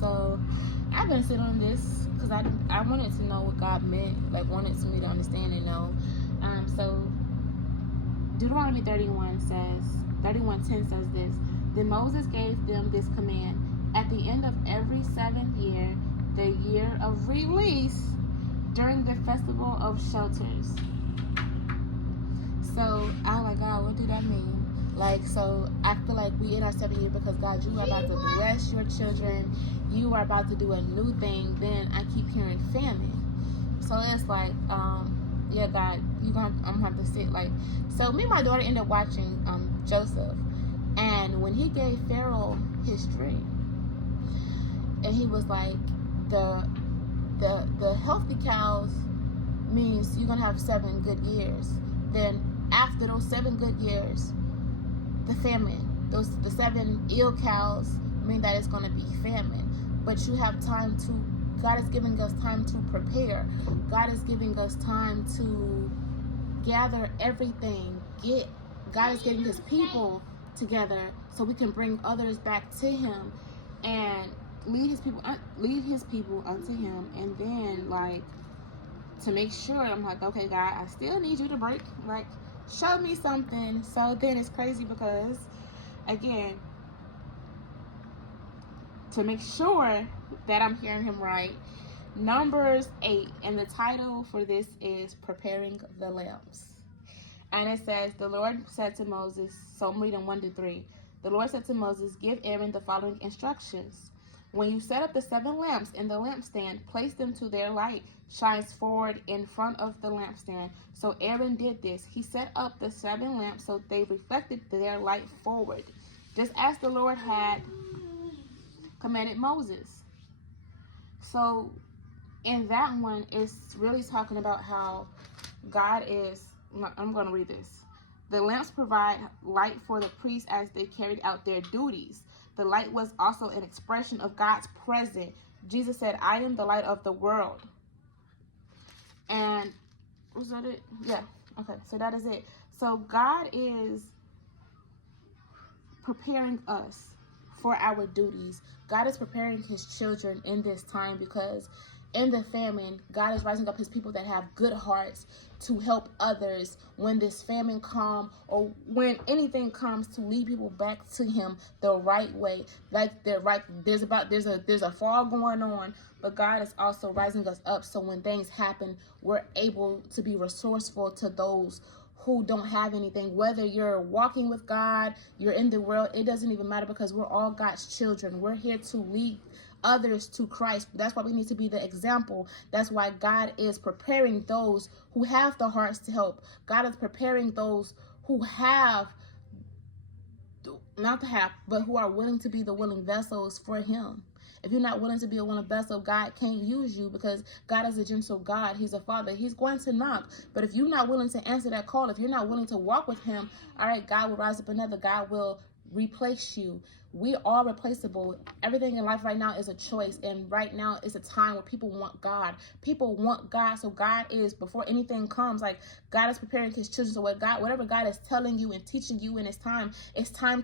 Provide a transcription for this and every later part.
So I've been sitting on this because I wanted to know what God meant, like wanted me to understand and know. So Deuteronomy 31:10 says this. Then Moses gave them this command: at the end of every 7th year, the year of release, during the festival of shelters. So I was like, God, what do that mean? Like, so I feel like we in our 7th year because God, you are about to bless your children. You are about to do a new thing. Then I keep hearing famine. So it's like, yeah, God, I'm gonna have to sit like. So me and my daughter ended up watching Joseph, and when he gave Pharaoh his dream, and he was like, the healthy cows means you're gonna have 7 good years. Then after those 7 good years, the famine, the 7 ill cows mean that it's gonna be famine. But you have time to. God is giving us time to prepare. God is giving us time to gather everything. God is getting his people together so we can bring others back to him and lead his people unto him. And then, like, to make sure, I'm like, okay, God, I still need you to break. Like, show me something. So then it's crazy because, again, to make sure that I'm hearing him right, Numbers 8, and the title for this is Preparing the Lamps. And it says, the Lord said to Moses, so I'm reading 1-3. The Lord said to Moses, give Aaron the following instructions. When you set up the 7 lamps in the lampstand, place them to their light shines forward in front of the lampstand. So Aaron did this. He set up the 7 lamps so they reflected their light forward, just as the Lord had commanded Moses. So in that one, it's really talking about how God is, I'm going to read this. The lamps provide light for the priests as they carried out their duties. The light was also an expression of God's presence. Jesus said, I am the light of the world. And was that it? Yeah. Okay. So that is it. So God is preparing us for our duties. God is preparing his children in this time because in the famine, God is rising up his people that have good hearts to help others when this famine comes or when anything comes, to lead people back to him the right way. Like there's a fall going on, but God is also rising us up so when things happen, we're able to be resourceful to those who don't have anything. Whether you're walking with God, you're in the world, it doesn't even matter because we're all God's children. We're here to lead others to Christ. That's why we need to be the example. That's why God is preparing those who have the hearts to help. God is preparing those who have, not to have, but who are willing to be the willing vessels for him. If you're not willing to be a willing vessel, God can't use you because God is a gentle God. He's a father. He's going to knock. But if you're not willing to answer that call, if you're not willing to walk with him, all right, God will rise up another. God will replace you. We are replaceable. Everything in life right now is a choice, and right now is a time where people want God. People want God. So God is, before anything comes, like God is preparing his children. So whatever God is telling you and teaching you in it's time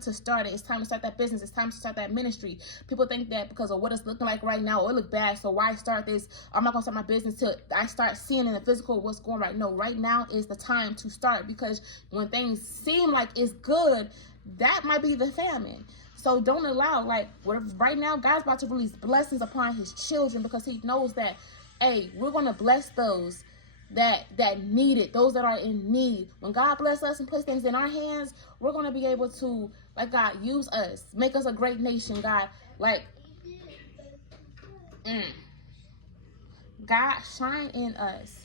to start it. It's time to start that business. It's time to start that ministry. People think that because of what it's looking like right now, it look bad, so why start this? I'm not gonna start my business till I start seeing in the physical what's going right. No, right now is the time to start, because when things seem like it's good, that might be the famine. So don't allow, like, right now, God's about to release blessings upon his children because he knows that, hey, we're going to bless those that need it, those that are in need. When God bless us and place things in our hands, we're going to be able to, like, God, use us, make us a great nation, God. Like, God, shine in us.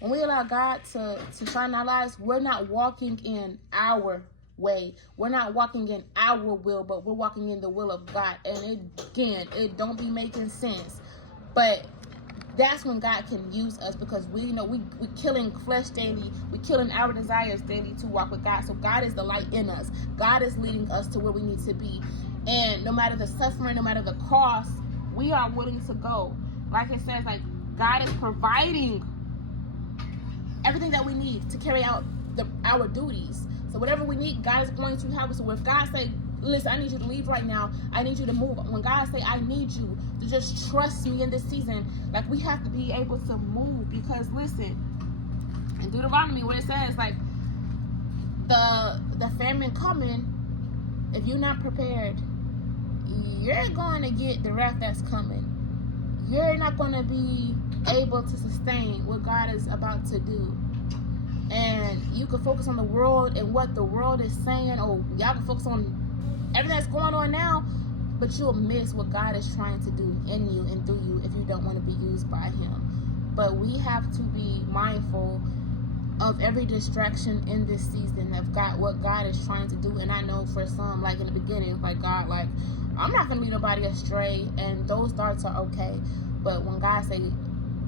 When we allow God to shine in our lives, we're not walking in our way. We're not walking in our will, but we're walking in the will of God. And it don't be making sense. But that's when God can use us, because we killing flesh daily. We killing our desires daily to walk with God. So God is the light in us. God is leading us to where we need to be. And no matter the suffering, no matter the cost, we are willing to go. Like it says, like, God is providing everything that we need to carry out our duties. So whatever we need, God is going to have us. So if God say listen, I need you to leave right now. I need you to move. When God say, I need you to just trust me in this season, like, we have to be able to move. Because listen, in Deuteronomy, where it says, like, the famine coming, if you're not prepared, you're going to get the wrath that's coming. You're not going to be able to sustain what God is about to do. And you can focus on the world and what the world is saying, or y'all can focus on everything that's going on now, but you'll miss what God is trying to do in you and through you if you don't want to be used by him. But we have to be mindful of every distraction in this season of God, what God is trying to do. And I know for some, like in the beginning, like, God, like, I'm not going to lead nobody astray, and those thoughts are okay. But when God say,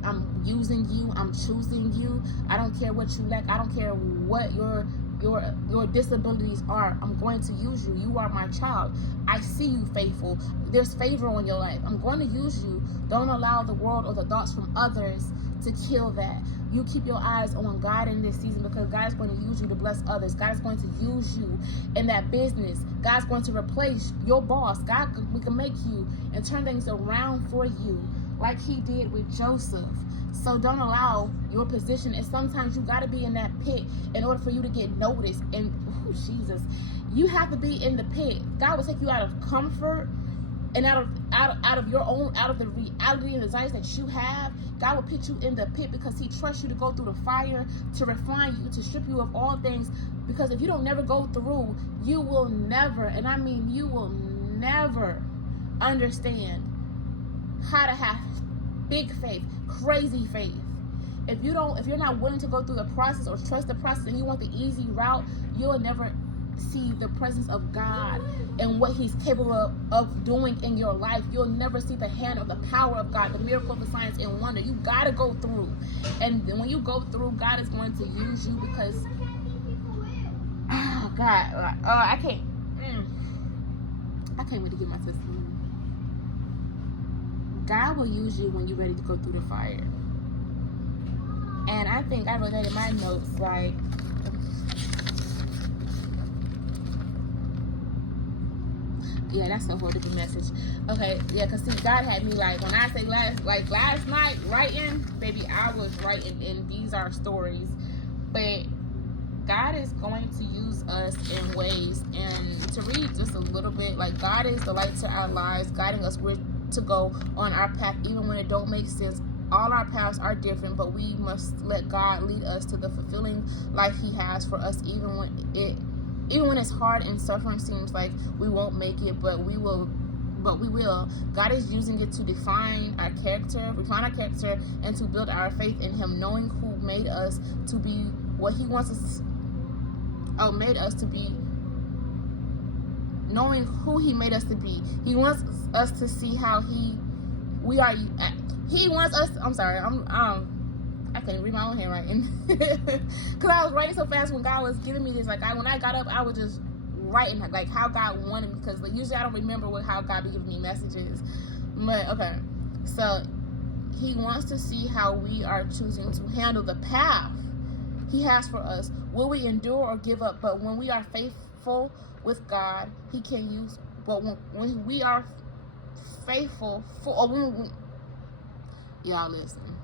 I'm using you, I'm choosing you, I don't care what you lack, I don't care what your disabilities are, I'm going to use you. You are my child. I see you faithful. There's favor on your life. I'm going to use you. Don't allow the world or the thoughts from others to kill that. You keep your eyes on God in this season, because God is going to use you to bless others. God is going to use you in that business. God's going to replace your boss. We can make you and turn things around for you, like he did with Joseph. So don't allow your position, and sometimes you got to be in that pit in order for you to get noticed. And Jesus, you have to be in the pit. God will take you out of comfort and out of your own, out of the reality and desires that you have. God will put you in the pit because he trusts you to go through the fire, to refine you, to strip you of all things. Because if you don't never go through, you will never, and I mean you will never understand how to have big faith, crazy faith. If you're not willing to go through the process or trust the process, and you want the easy route, you'll never see the presence of God and what he's capable of doing in your life. You'll never see the hand or the power of God, the miracle, the signs and wonder. You gotta go through, and when you go through, God is going to use you, because oh God, I can't wait to get my testimony. God will use you when you're ready to go through the fire. And I think I wrote that in my notes, like, yeah, that's a whole different message. Okay, yeah, because see, God had me, like, when I say last night, writing, baby, I was writing, and these are stories. But God is going to use us in ways, and to read just a little bit, like, God is the light to our lives, guiding us where to go on our path, even when it don't make sense. All our paths are different, but we must let God lead us to the fulfilling life he has for us, even when it's hard and suffering seems like we won't make it, but we will. God is using it to refine our character, and to build our faith in him, knowing who made us to be what he wants us, made us to be, knowing who he made us to be. He wants us to see how we are. He wants us, I'm sorry, I can't read my own handwriting. Because I was writing so fast when God was giving me this. Like, when I got up, I was just writing, like, how God wanted me. Because, like, usually I don't remember how God be giving me messages. But, okay. So, he wants to see how we are choosing to handle the path he has for us. Will we endure or give up? But when we are faithful with God, he can use, but when we are faithful, y'all listen.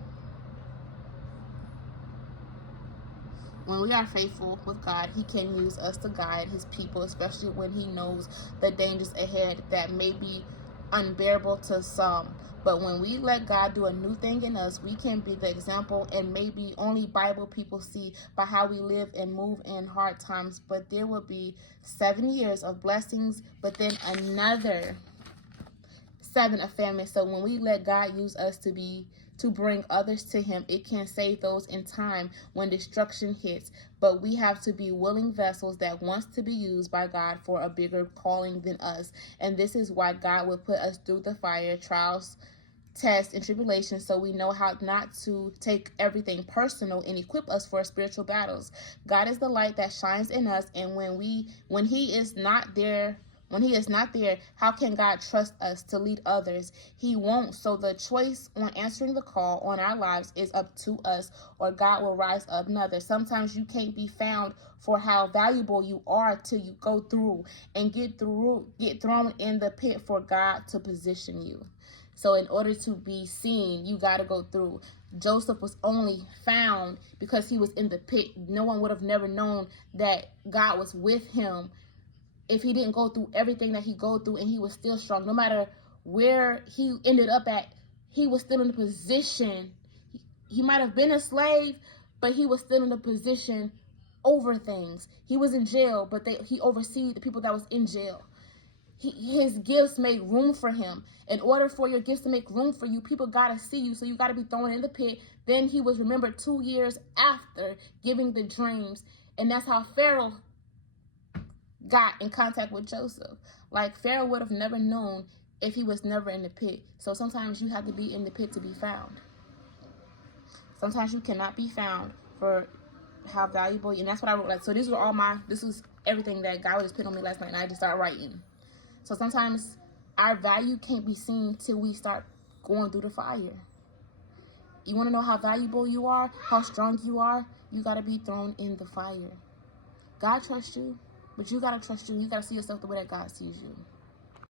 When we are faithful with God, he can use us to guide his people, especially when he knows the dangers ahead that may be unbearable to some. But when we let God do a new thing in us, we can be the example, and maybe only Bible people see by how we live and move in hard times. But there will be 7 years of blessings, but then another 7 of famine. So when we let God use us to bring others to him, it can save those in time when destruction hits. But we have to be willing vessels that wants to be used by God for a bigger calling than us. And this is why God will put us through the fire, trials, tests, and tribulations, so we know how not to take everything personal, and equip us for spiritual battles. God is the light that shines in us, and when he is not there, When he is not there, how can God trust us to lead others? He won't. So the choice on answering the call on our lives is up to us, or God will rise up another. Sometimes you can't be found for how valuable you are till you go through and get thrown in the pit for God to position you. So in order to be seen, you got to go through. Joseph was only found because he was in the pit. No one would have never known that God was with him if he didn't go through everything that he go through, and he was still strong. No matter where he ended up at, he was still in the position. He might have been a slave, but he was still in the position over things. He was in jail, but he overseed the people that was in jail. His gifts made room for him. In order for your gifts to make room for you, people got to see you, so you got to be thrown in the pit. Then he was remembered 2 years after giving the dreams, and that's how Pharaoh got in contact with Joseph. Like, Pharaoh would have never known if he was never in the pit. So sometimes you have to be in the pit to be found. Sometimes you cannot be found for how valuable, and that's what I wrote. Like, so this was everything that God just put on me last night, and I just started writing. So sometimes our value can't be seen till we start going through the fire. You want to know how valuable you are, how strong you are? You got to be thrown in the fire. God trusts you, but you got to trust you. You got to see yourself the way that God sees you.